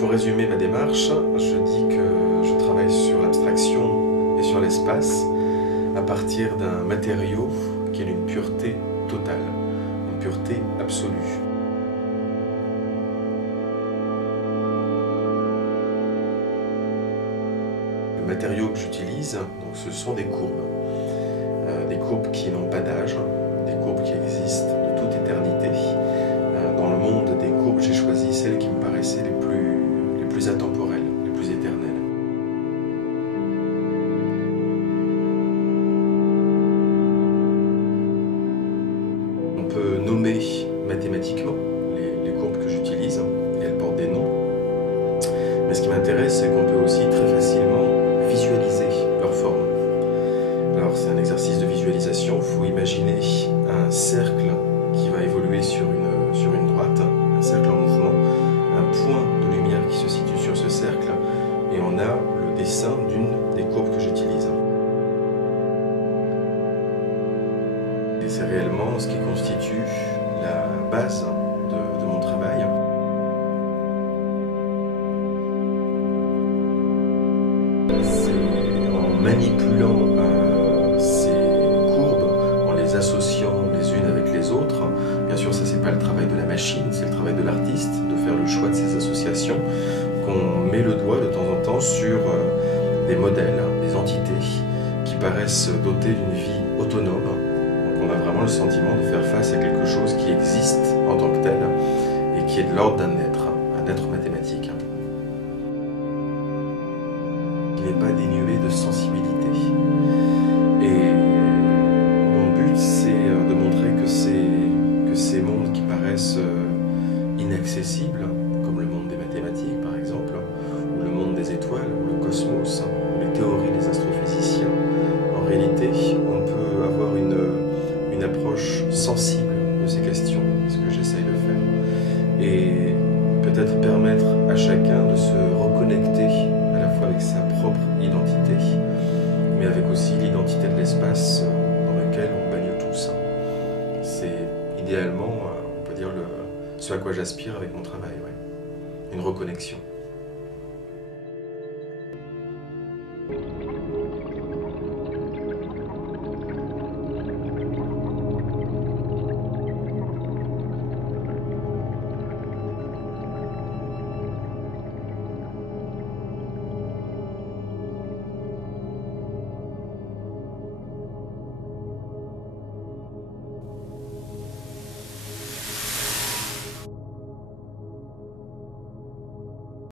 Pour résumer ma démarche, je dis que je travaille sur l'abstraction et sur l'espace à partir d'un matériau qui est d'une pureté totale, une pureté absolue. Le matériau que j'utilise, ce sont des courbes qui n'ont pas d'âge, des courbes qui existent de toute éternité. Dans le monde des courbes, j'ai choisi celles qui me paraissaient les plus intemporelles, les plus éternelles. On peut nommer mathématiquement les courbes que j'utilise, et elles portent des noms. Mais ce qui m'intéresse, c'est qu'on peut aussi très facilement visualiser leur forme. Alors c'est un exercice de visualisation, il faut imaginer un cercle qui va évoluer sur une droite, un cercle en mouvement, un point de lumière qui se situe sur ce cercle, et on a le dessin d'une des courbes que j'utilise. Et c'est réellement ce qui constitue la base de mon travail. C'est en manipulant ces courbes, en les associant les unes avec les autres. Bien sûr, ça c'est pas le travail de la machine, c'est le travail de l'artiste, de faire le choix de ces associations, qu'on met le doigt de temps en temps sur des modèles, des entités qui paraissent dotées d'une vie autonome. Donc on a vraiment le sentiment de faire face à quelque chose qui existe en tant que tel et qui est de l'ordre d'un être mathématique. Il n'est pas dénué de sensibilité. Et mon but, c'est de montrer que ces mondes qui paraissent inaccessibles, comme le monde des mathématiques par exemple, ou le monde des étoiles, ou le cosmos, ou les théories des astrophysiciens, en réalité, on peut avoir une approche sensible de ces questions, ce que j'essaye de faire, et peut-être permettre à chacun de se reconnecter à la fois avec sa propre identité, mais avec aussi l'identité de l'espace dans lequel on baigne tous. C'est idéalement, on peut dire, ce à quoi j'aspire avec mon travail, ouais. Une reconnexion.